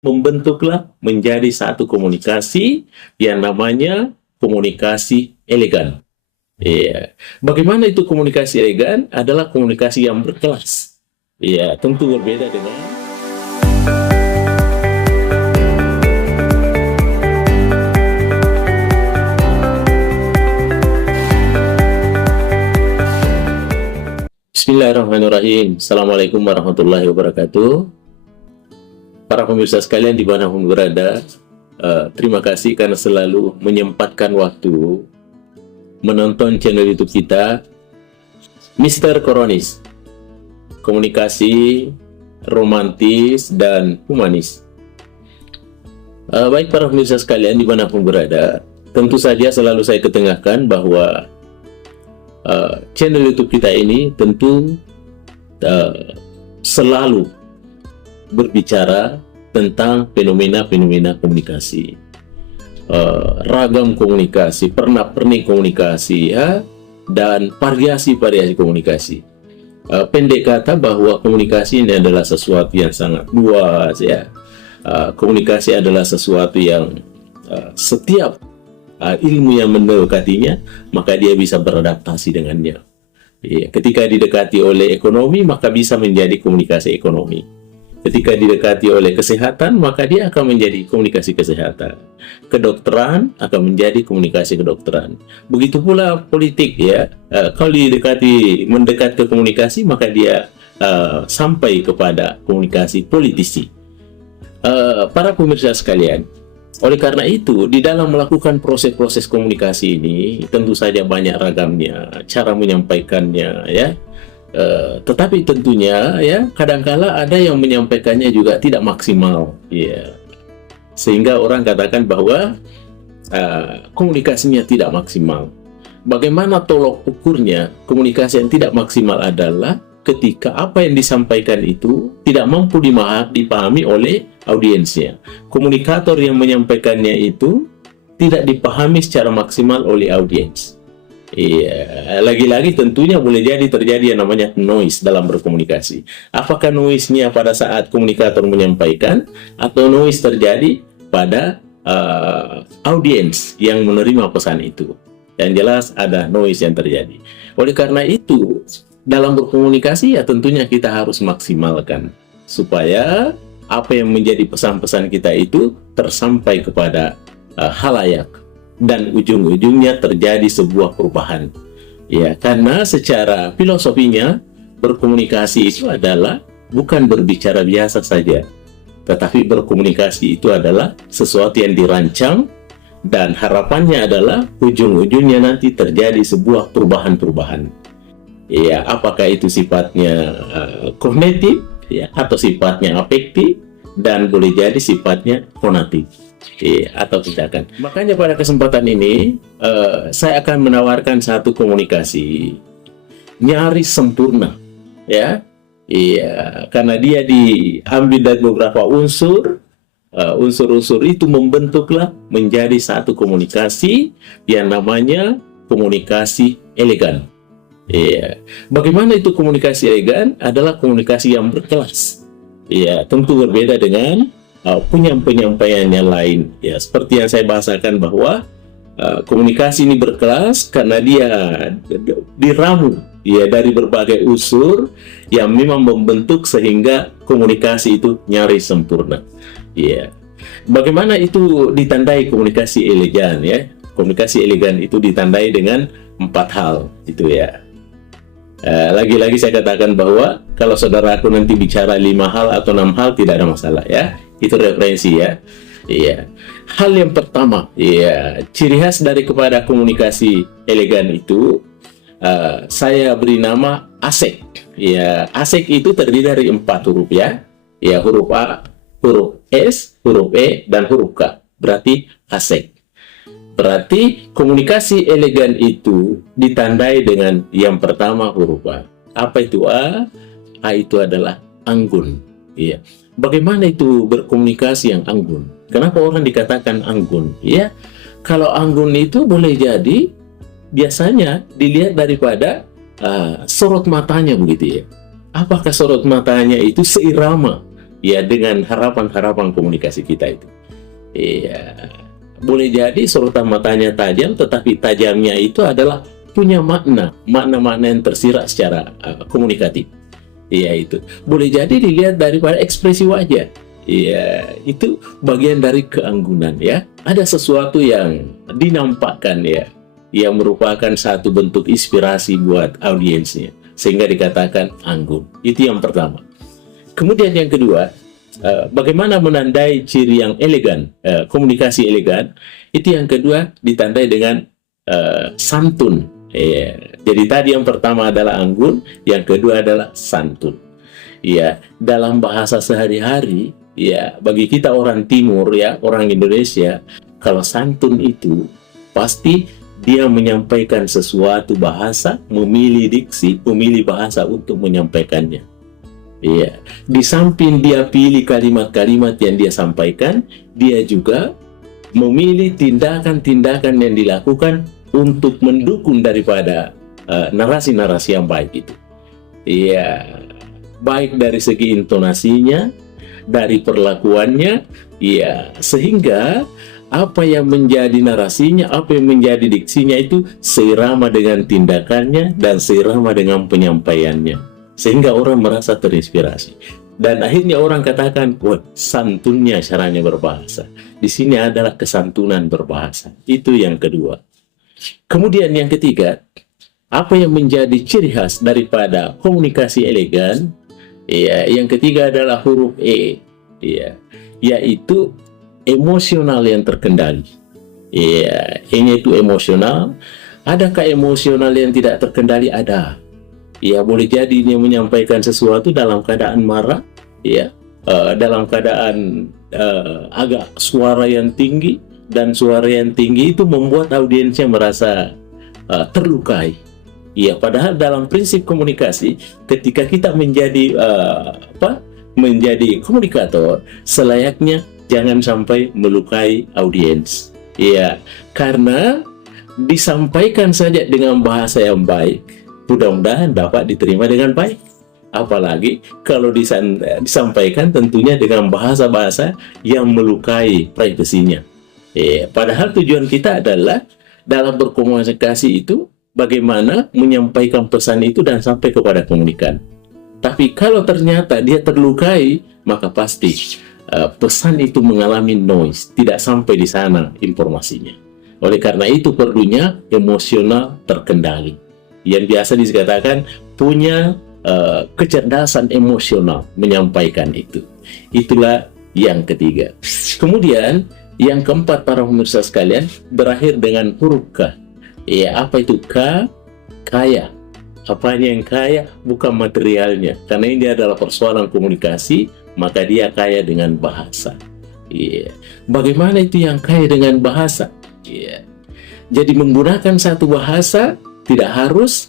membentuklah menjadi satu komunikasi yang namanya komunikasi elegan. Iya. Bagaimana itu komunikasi elegan? Adalah komunikasi yang berkelas. Iya, tentu berbeda dengan Bismillahirrahmanirrahim. Assalamualaikum warahmatullahi wabarakatuh. Para pemirsa sekalian dimanapun berada, terima kasih karena selalu menyempatkan waktu menonton channel YouTube kita, Mr. Koronis, komunikasi romantis dan humanis. Baik para pemirsa sekalian dimanapun berada, tentu saja selalu saya ketengahkan bahwa channel YouTube kita ini tentu selalu berbicara tentang fenomena-fenomena komunikasi, ragam komunikasi, pernak-pernik komunikasi, ya, dan variasi-variasi komunikasi. Pendek kata bahwa komunikasi ini adalah sesuatu yang sangat luas, ya. Komunikasi adalah sesuatu yang setiap ilmu yang mendekatinya, maka dia bisa beradaptasi dengannya. Ya, ketika didekati oleh ekonomi, maka bisa menjadi komunikasi ekonomi. Ketika didekati oleh kesehatan, maka dia akan menjadi komunikasi kesehatan. Kedokteran akan menjadi komunikasi kedokteran. Begitu pula politik, ya. Kalau mendekat ke komunikasi, maka dia sampai kepada komunikasi politisi. Para pemirsa sekalian, oleh karena itu, di dalam melakukan proses-proses komunikasi ini, tentu saja banyak ragamnya, cara menyampaikannya, ya. Tetapi tentunya, ya, kadangkala ada yang menyampaikannya juga tidak maksimal, ya. Sehingga orang katakan bahwa komunikasinya tidak maksimal. Bagaimana tolok ukurnya komunikasi yang tidak maksimal adalah ketika apa yang disampaikan itu tidak mampu dipahami oleh audiensnya. Komunikator yang menyampaikannya itu tidak dipahami secara maksimal oleh audiens. Iya, lagi-lagi tentunya boleh jadi terjadi yang namanya noise dalam berkomunikasi. Apakah noise-nya pada saat komunikator menyampaikan, atau noise terjadi pada audiens yang menerima pesan itu? Yang jelas ada noise yang terjadi. Oleh karena itu, dalam berkomunikasi ya tentunya kita harus maksimalkan supaya apa yang menjadi pesan-pesan kita itu tersampai kepada halayak dan ujung-ujungnya terjadi sebuah perubahan. Ya, karena secara filosofinya berkomunikasi itu adalah bukan berbicara biasa saja, tetapi berkomunikasi itu adalah sesuatu yang dirancang dan harapannya adalah ujung-ujungnya nanti terjadi sebuah perubahan-perubahan. Ya, apakah itu sifatnya kognitif, ya, atau sifatnya afektif, dan boleh jadi sifatnya konatif, ya, atau tindakan. Makanya pada kesempatan ini saya akan menawarkan satu komunikasi nyaris sempurna, ya, iya, karena dia diambil dari beberapa unsur. Unsur-unsur itu membentuklah menjadi satu komunikasi yang namanya komunikasi elegan. Iya. Bagaimana itu komunikasi elegan? Adalah komunikasi yang berkelas. Iya, tentu berbeda dengan penyampaian yang lain. Ya, seperti yang saya bahasakan bahwa komunikasi ini berkelas karena dia diramu, ya, dari berbagai unsur yang memang membentuk sehingga komunikasi itu nyaris sempurna. Iya. Bagaimana itu ditandai komunikasi elegan, ya? Komunikasi elegan itu ditandai dengan 4 hal, itu, ya. Lagi-lagi saya katakan bahwa kalau saudaraku nanti bicara 5 hal atau 6 hal tidak ada masalah, ya. Itu referensi, ya. Iya. Hal yang pertama, ya, ciri khas dari kepada komunikasi elegan itu saya beri nama ASEK. Ya, ASEK itu terdiri dari 4 huruf, ya. Ya, huruf A, huruf S, huruf E, dan huruf K. Berarti ASEK. Berarti komunikasi elegan itu ditandai dengan yang pertama huruf A. Apa itu A? A itu adalah anggun. Iya. Bagaimana itu berkomunikasi yang anggun? Kenapa orang dikatakan anggun? Ya, kalau anggun itu boleh jadi biasanya dilihat daripada sorot matanya, begitu, ya. Apakah sorot matanya itu seirama ya dengan harapan-harapan komunikasi kita itu. Ya, boleh jadi sorotan matanya tajam, tetapi tajamnya itu adalah punya makna-makna yang tersirat secara komunikatif. Ya, itu boleh jadi dilihat daripada ekspresi wajah. Ya, itu bagian dari keanggunan ya. Ada sesuatu yang dinampakkan ya, yang merupakan satu bentuk inspirasi buat audiensnya, sehingga dikatakan anggun. Itu yang pertama. Kemudian yang kedua, bagaimana menandai ciri yang elegan, komunikasi elegan, itu yang kedua ditandai dengan santun. Jadi tadi yang pertama adalah anggun, yang kedua adalah santun. Ya, dalam bahasa sehari-hari, ya bagi kita orang Timur ya, orang Indonesia, kalau santun itu pasti dia menyampaikan sesuatu bahasa, memilih diksi, memilih bahasa untuk menyampaikannya. Iya, di samping dia pilih kalimat-kalimat yang dia sampaikan, dia juga memilih tindakan-tindakan yang dilakukan untuk mendukung daripada narasi-narasi yang baik itu. Iya, baik dari segi intonasinya, dari perlakuannya, ya sehingga apa yang menjadi narasinya, apa yang menjadi diksinya itu seirama dengan tindakannya dan seirama dengan penyampaiannya, sehingga orang merasa terinspirasi. Dan akhirnya orang katakan, wah, santunnya caranya berbahasa. Di sini adalah kesantunan berbahasa. Itu yang kedua. Kemudian yang ketiga, apa yang menjadi ciri khas daripada komunikasi elegan? Ya, yang ketiga adalah huruf E, ya, yaitu emosional yang terkendali. Ya, E-nya itu emosional. Adakah emosional yang tidak terkendali? Ada. Ya, boleh jadi dia menyampaikan sesuatu dalam keadaan marah, ya, dalam keadaan agak suara yang tinggi, dan suara yang tinggi itu membuat audiensnya merasa terlukai. Ya, padahal dalam prinsip komunikasi, ketika kita menjadi menjadi komunikator, selayaknya jangan sampai melukai audiens. Ya, karena disampaikan saja dengan bahasa yang baik, mudah-mudahan dapat diterima dengan baik. Apalagi kalau disampaikan tentunya dengan bahasa-bahasa yang melukai privasinya. Padahal tujuan kita adalah dalam berkomunikasi itu bagaimana menyampaikan pesan itu dan sampai kepada komunikan. Tapi kalau ternyata dia terlukai, maka pasti pesan itu mengalami noise, tidak sampai di sana informasinya. Oleh karena itu perlunya emosional terkendali, yang biasa dikatakan punya kecerdasan emosional menyampaikan itu. Itulah yang ketiga. Kemudian yang keempat, para pemirsa sekalian, berakhir dengan huruf K. Ya, apa itu K? Kaya. Apanya yang kaya? Bukan materialnya. Karena ini adalah persoalan komunikasi, maka dia kaya dengan bahasa. Ya. Bagaimana itu yang kaya dengan bahasa? Ya. Jadi menggunakan satu bahasa tidak harus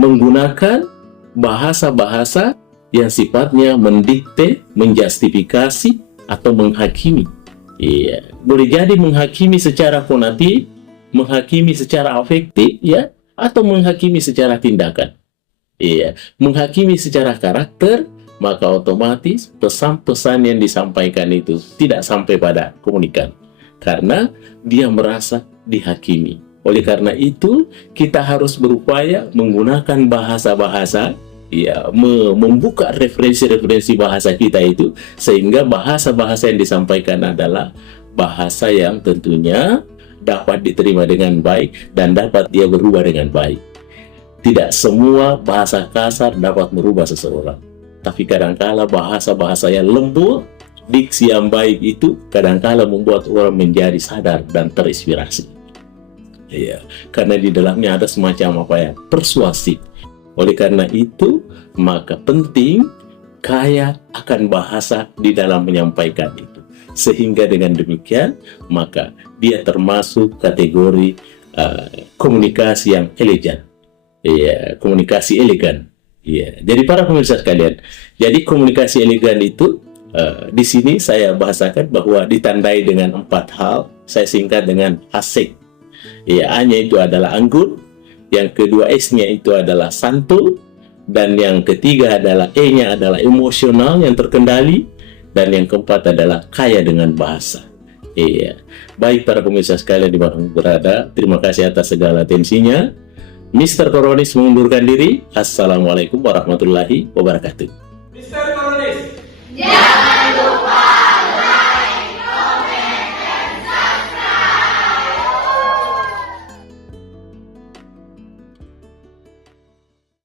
menggunakan bahasa-bahasa yang sifatnya mendikte, menjustifikasi, atau menghakimi. Iya, boleh jadi menghakimi secara konatif, menghakimi secara afektif, ya, atau menghakimi secara tindakan. Iya, menghakimi secara karakter, maka otomatis pesan-pesan yang disampaikan itu tidak sampai pada komunikan, karena dia merasa dihakimi. Oleh karena itu, kita harus berupaya menggunakan bahasa-bahasa, ya, membuka referensi-referensi bahasa kita itu, sehingga bahasa-bahasa yang disampaikan adalah bahasa yang tentunya dapat diterima dengan baik dan dapat dia berubah dengan baik. Tidak semua bahasa kasar dapat merubah seseorang, tapi kadangkala bahasa-bahasa yang lembut, diksi yang baik itu kadangkala membuat orang menjadi sadar dan terinspirasi. Ya, karena di dalamnya ada semacam persuasif. Oleh karena itu, maka penting kaya akan bahasa di dalam menyampaikan itu. Sehingga dengan demikian, maka dia termasuk kategori komunikasi yang elegan. Ya, komunikasi elegan. Ya, jadi para pemirsa sekalian, jadi komunikasi elegan itu di sini saya bahasakan bahwa ditandai dengan 4 hal. Saya singkat dengan asik. Ya, A-nya itu adalah anggun. Yang kedua, S-nya itu adalah santun. Dan yang ketiga adalah E-nya adalah emosional yang terkendali. Dan yang keempat adalah kaya dengan bahasa. Iya. Baik para pemirsa sekalian di mana berada, terima kasih atas segala atensinya. Mr. Koronis mengundurkan diri. Assalamualaikum warahmatullahi wabarakatuh. Mr. Koronis. Jangan lupa